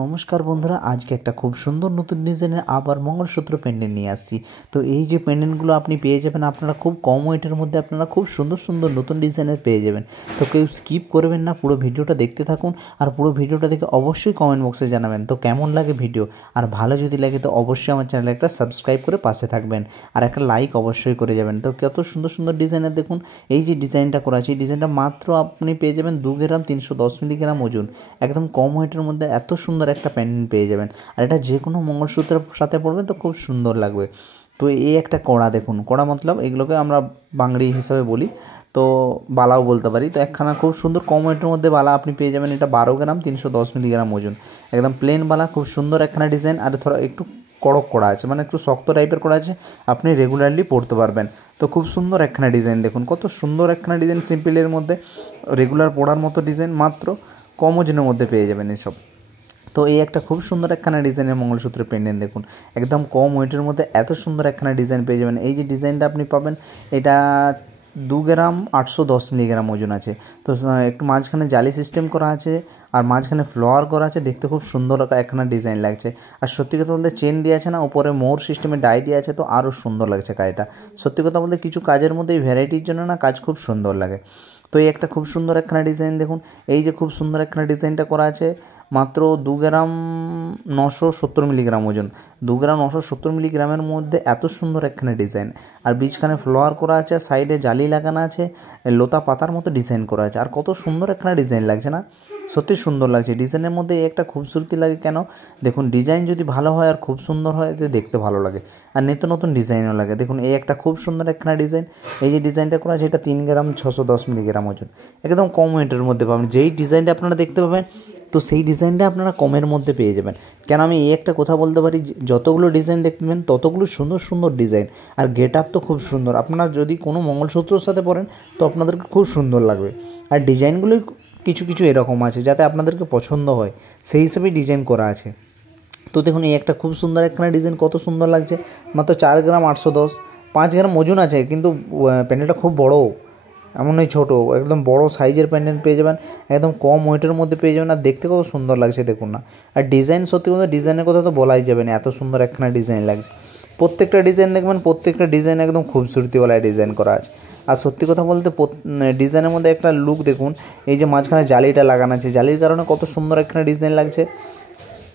নমস্কার বন্ধুরা, আজকে একটা খুব সুন্দর নতুন ডিজাইনের আবার মঙ্গলসূত্র পেন্ডেন্ট নিয়ে আসছি। তো এই যে পেন্ডেন্টগুলো আপনি পেয়ে যাবেন আপনারা খুব কম ওয়েটের মধ্যে, আপনারা খুব সুন্দর সুন্দর নতুন ডিজাইনের পেয়ে যাবেন। তো কেউ স্কিপ করবেন না, পুরো ভিডিওটা দেখতে থাকুন। আর পুরো ভিডিওটা দেখে অবশ্যই কমেন্ট বক্সে জানাবেন তো কেমন লাগে ভিডিও। আর ভালো যদি লাগে তো অবশ্যই আমার চ্যানেলে একটা সাবস্ক্রাইব করে পাশে থাকবেন, আর একটা লাইক অবশ্যই করে যাবেন। তো কত সুন্দর সুন্দর ডিজাইনের দেখুন, এই যে ডিজাইনটা করা আছে এই ডিজাইনটা মাত্র আপনি পেয়ে যাবেন 2 গ্রাম 310 মিলিগ্রাম ওজন, একদম কম ওয়েটের মধ্যে এত সুন্দর একটা পেন্ডেন্ট পেয়ে যাবেন। আর এটা যে কোনো মঙ্গলসূত্রের সাথে পরবেন তো খুব সুন্দর লাগবে। তো এই একটা কড়া দেখুন, কড়া মতলব এগুলোকে আমরা বাংড়ি হিসাবে বলি, তো বালাও বলতে পারি। তো একখানা খুব সুন্দর কম ওয়েটের মধ্যে বালা আপনি পেয়ে যাবেন। এটা 12 গ্রাম 310 মিলিগ্রাম ওজন, একদম প্লেন বালা, খুব সুন্দর একখানা ডিজাইন। আর থোড়া একটু কড়ক করা আছে, মানে একটু শক্ত টাইপের করা আছে, আপনি রেগুলারলি পরতে পারবেন। তো খুব সুন্দর একখানা ডিজাইন দেখুন, কত সুন্দর একখানা ডিজাইন, সিম্পলের মধ্যে রেগুলার পরার মতো ডিজাইন, মাত্র কম ওজনের মধ্যে পেয়ে যাবেন এসব। তো এই একটা খুব সুন্দর একখানা ডিজাইনের মঙ্গলসূত্রের পেন্ডেন্ট দেখুন, একদম কম ওয়েটের মধ্যে এত সুন্দর একখানা ডিজাইন পেয়ে যাবেন। এই যে ডিজাইনটা আপনি পাবেন, এটা 2 গ্রাম 810 মিলিগ্রাম ওজন আছে। তো একটু মাঝখানে জালি সিস্টেম করা আছে, আর মাঝখানে ফ্লাওয়ার করা আছে, দেখতে খুব সুন্দর একখানা ডিজাইন লাগছে। আর সত্যি কথা বলতে চেন দিয়ে আছে না, উপরে মোর সিস্টেমে ডাই দিয়ে আছে, তো আরও সুন্দর লাগছে কাজটা। সত্যি কথা বলতে কিছু কাজের মধ্যে এই ভ্যারাইটির জন্য না কাজ খুব সুন্দর লাগে। তো এই একটা খুব সুন্দর একখানা ডিজাইন দেখুন, এই যে খুব সুন্দর একখানা ডিজাইনটা করা আছে, মাত্র 2 গ্রাম 970 মিলিগ্রাম ওজন, 2 গ্রাম 970 মিলিগ্রামের মধ্যে এত সুন্দর একখানা ডিজাইন। আর বীজখানে ফ্লাওয়ার করা আছে, সাইডে জালি লাগানো আছে, লতা পাতার মতো ডিজাইন করা আছে। আর কত সুন্দর একখানা ডিজাইন লাগছে না, সত্যি সুন্দর লাগছে। ডিজাইনের মধ্যে একটা খুবসুরতি লাগে কেন, দেখুন ডিজাইন যদি ভালো হয় আর খুব সুন্দর হয় তো দেখতে ভালো লাগে, আর নিত্য নতুন ডিজাইনও লাগে। দেখুন এই একটা খুব সুন্দর একখানা ডিজাইন, এই যে ডিজাইনটা করা আছে এটা 3 গ্রাম 610 মিলিগ্রাম ওজন, একদম কম ওয়েটের মধ্যে পাবেন। যেই ডিজাইনটা আপনারা দেখতে পাবেন তো সেই ডিজাইনটা আপনারা কমের মধ্যে পেয়ে যাবেন। কেন আমি এই একটা কথা বলতে পারি, যতগুলো ডিজাইন দেখবেন ততগুলো সুন্দর সুন্দর ডিজাইন, আর গেট আপ তো খুব সুন্দর। আপনারা যদি কোনো মঙ্গলসূত্রের সাথে পরেন তো আপনাদেরকে খুব সুন্দর লাগবে। আর ডিজাইনগুলোই কিছু কিছু এরকম আছে যাতে আপনাদেরকে পছন্দ হয়, সেই হিসেবেই ডিজাইন করা আছে। তো দেখুন এই একটা খুব সুন্দর একখানা ডিজাইন, কত সুন্দর লাগছে। মাত্র 4 গ্রাম 810, 5 গ্রাম ওজন আছে, কিন্তু প্যান্ডেলটা খুব বড়, এমন নয় ছোটো, একদম বড় সাইজের প্যান্ডেন্ট পেয়ে যাবেন, একদম কম ওয়েটের মধ্যে পেয়ে যাবেন। আর দেখতে কত সুন্দর লাগছে দেখুন না। আর ডিজাইন সত্যি কথা, ডিজাইনের কথা তো বলাই যাবে না, এত সুন্দর একখানা ডিজাইন লাগছে। প্রত্যেকটা ডিজাইন দেখবেন, প্রত্যেকটা ডিজাইন একদম খুবসুরতিওয়ালা ডিজাইন করা আছে। আর সত্যি কথা বলতে ডিজাইনের মধ্যে একটা লুক দেখুন, এই যে মাঝখানে জালিটা লাগানো আছে, জালির কারণে কত সুন্দর একখানা ডিজাইন লাগছে।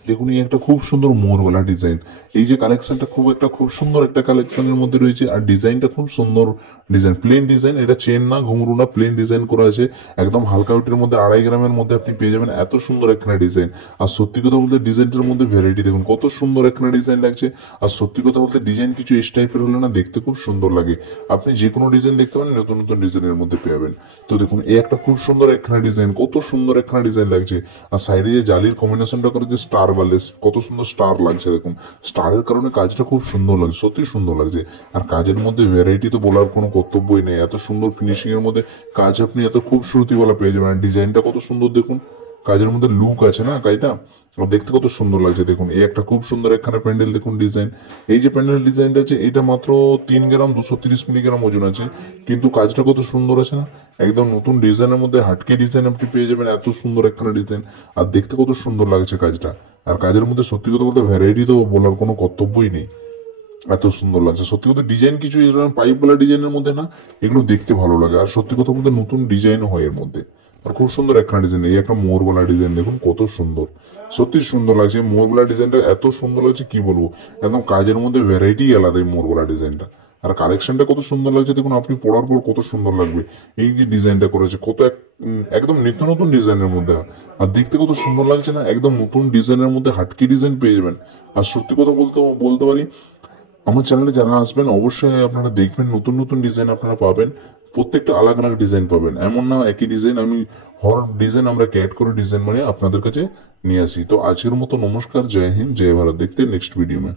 দেখুন এই একটা খুব সুন্দর মোরওয়ালা ডিজাইন, এই যে কালেকশনটা খুব সুন্দর একটা কালেকশনের মধ্যে রয়েছে। আর ডিজাইনটা খুব সুন্দর ডিজাইন, প্লেন ডিজাইন, এটা চেন না ঘুঙরু না, প্লেন ডিজাইন করা আছে, একদম হালকা ওয়েটের মধ্যে 2.5 গ্রামের মধ্যে আপনি পেয়ে যাবেন। এত সুন্দর একখানা ডিজাইন। আর সত্যি কথা বলতে ডিজাইনটার মধ্যে ভ্যারাইটি দেখুন, কত সুন্দর একখানা ডিজাইন লাগছে। আর সত্যি কথা বলতে ডিজাইন কিছু এস টাইপের হলে না দেখতে খুব সুন্দর লাগে। আপনি যে কোনো ডিজাইন দেখতে পারেন, নতুন নতুন ডিজাইনের মধ্যে পেয়ে যাবেন। তো দেখুন এই একটা খুব সুন্দর একখানা ডিজাইন, কত সুন্দর একখানা ডিজাইন লাগছে। আর সাইডে যে জালির কম্বিনেশনটা করে যে স্টার বালেস, কত সুন্দর স্টার লাগছে দেখুন। স্টারের কারণে কাজটা খুব সুন্দর লাগছে, সত্যি সুন্দর লাগছে। আর কাজের মধ্যে ভ্যারাইটি তো বলার কোনো কর্তব্যই নেই, এত সুন্দর ফিনিশিং এর মধ্যে কাজ আপনি এত খুব শ্রুতিওয়ালা পেয়ে যাবেন। আর ডিজাইনটা কত সুন্দর দেখুন, কাজের মধ্যে লুক আছে না কাজটা, দেখতে কত সুন্দর লাগছে দেখুন। এই একটা খুব সুন্দর একখানা প্যান্ডেল দেখুন ডিজাইন, এই যে প্যান্ডেল ডিজাইনটা আছে এটা মাত্র 3 গ্রাম 230 মিলিগ্রাম ওজন আছে, কিন্তু কাজটা কত সুন্দর আছে না, একদম নতুন ডিজাইনের মধ্যে হাটকে ডিজাইন আপনি পেয়ে যাবেন, এত সুন্দর একখানা ডিজাইন। আর দেখতে কত সুন্দর লাগছে কাজটা। আর কাজের মধ্যে সত্যি কথা বলতে ভ্যারাইটি তো বলার কোনো কর্তব্যই নেই, এত সুন্দর লাগছে। সত্যি কথা ডিজাইন কিছু এরকম পাইপওয়ালা ডিজাইনের মধ্যে না, এগুলো দেখতে ভালো লাগে। আর সত্যি কথা বলতে নতুন ডিজাইনও হয় এর মধ্যে। আর খুব সুন্দর একটা ডিজাইন, এই একটা মোরওয়ালা ডিজাইন দেখুন, কত সুন্দর, সত্যি সুন্দর লাগছে। মোরওয়ালা ডিজাইনটা এত সুন্দর লাগছে কি বলবো, একদম কাজের মধ্যে ভ্যারাইটি আলাদা এই মোরওয়ালা ডিজাইনটা। আর কালেকশনটা কত সুন্দর লাগছে দেখুন, আপনি পড়ার পর কত সুন্দর লাগবে। এই যে ডিজাইনটা করেছে কত একদম নিত্য নতুন ডিজাইনের মধ্যে, আর দেখতে কত সুন্দর লাগছে না, একদম নতুন ডিজাইনের মধ্যে হাটকি ডিজাইন পেয়ে যাবেন। আর সত্যি কথা বলতে পারি, আমার চ্যানেলে যারা আসবেন অবশ্যই আপনারা দেখবেন, নতুন নতুন ডিজাইন আপনারা পাবেন, প্রত্যেকটা আলাদা আলাদা ডিজাইন পাবেন, এমন না একই ডিজাইন। আমি হর ডিজাইন আমরা ক্যাট করে ডিজাইন মানে আপনাদের কাছে নিয়ে আসি। তো আজকের মতো নমস্কার, জয় হিন্দ, জয় ভারত। দেখতে নেক্সট ভিডিও में।